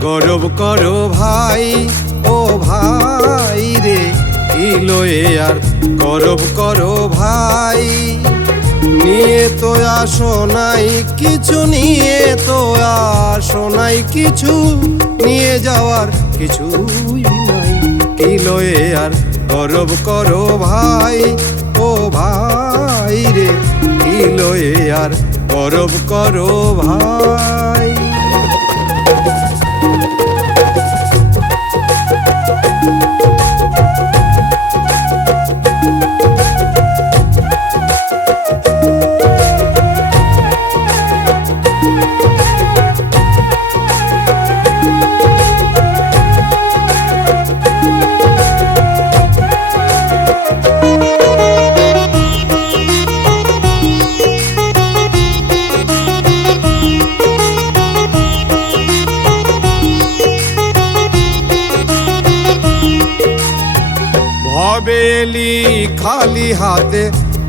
গৌরব করো ভাই, ও ভাই রে। লয়ে আর গৌরব করো ভাই। নিয়ে তো আসো নাই কিছু, নিয়ে তো আসো নাই কিছু। নিয়ে যাওয়ার কিছুই নাই। আর গরব করো ভাই, ও ভাই রে। কি লয়ে আর গরব করো ভাই। thank you ভবে এলি খালি হাতে,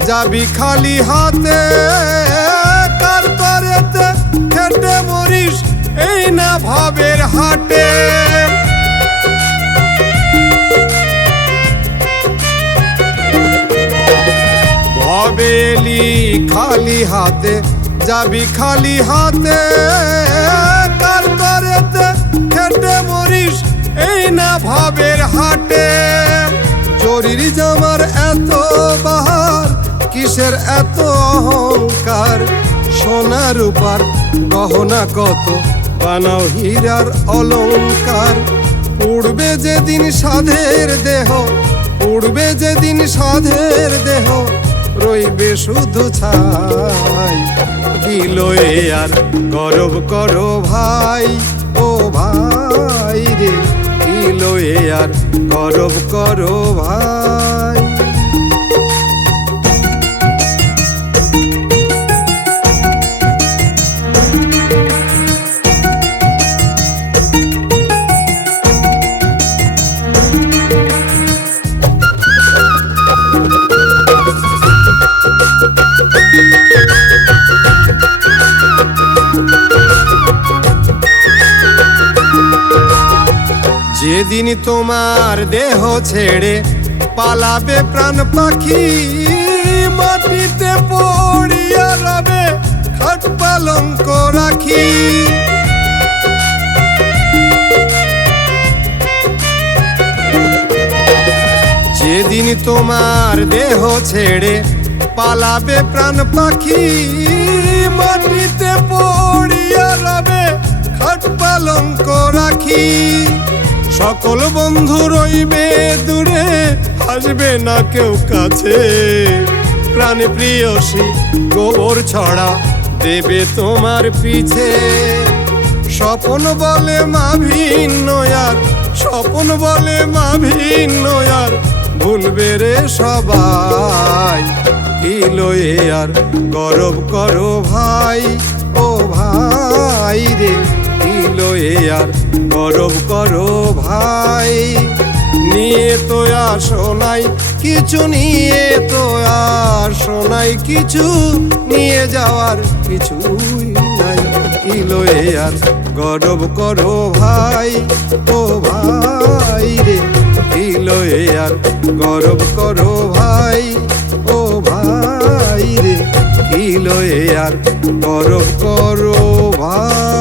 যাবি খালি হাতে। কার তরেতে মরিস, এই না ভাবের হাটে। ভবে এলি খালি হাতে, যাবি খালি হাতে। কার তরেতে মরিস, এই না ভাবের হাটে। চরির জামার এত বাহার, কিসের এত অহংকার? সোনা রূপার গহনা কত? বানাও হীরার অলংকার উড়বে যেদিন সাধের দেহ, উড়বে যেদিন সাধের দেহ, রইবে শুধু ছাই। কি লয়ে আর গরব করো ভাই, ও ভাই রে। লয়ে আর। করব করো ভাই। যেদিন তোমার দেহ ছেড়ে পালাবে প্রাণ পাখি, মাটিতে পড়িয়া রবে খাট পালঙ্ক রাখি। যেদিন তোমার দেহ ছেড়ে পালাবে প্রাণ পাখি, মাটিতে সকল বন্ধু রইবে দূরে, আসবে না কেউ কাছে। প্রাণ প্রিয়সী গোবর ছড়া দেবে তোমার পিছে। স্বপন বলে মা ভিন্ন আর, স্বপন বলে মা ভিন্ন আর, ভুলবে রে সবাই। কি লয়ে আর গরব করো ভাই, ও ভাই রে। কি লয়ে আর গরব করো ভাই। নিয়ে তো আসো নাই কিছু নিয়ে তো আসো নাই কিছু নিয়ে যাওয়ার কিছুই নাই। কি লয়ে আর গরব করো ভাই, ও ভাই রে। কি লয়ে আর গরব করো ভাই, ও ভাই রে। কি লয়ে আর গরব করো ভাই।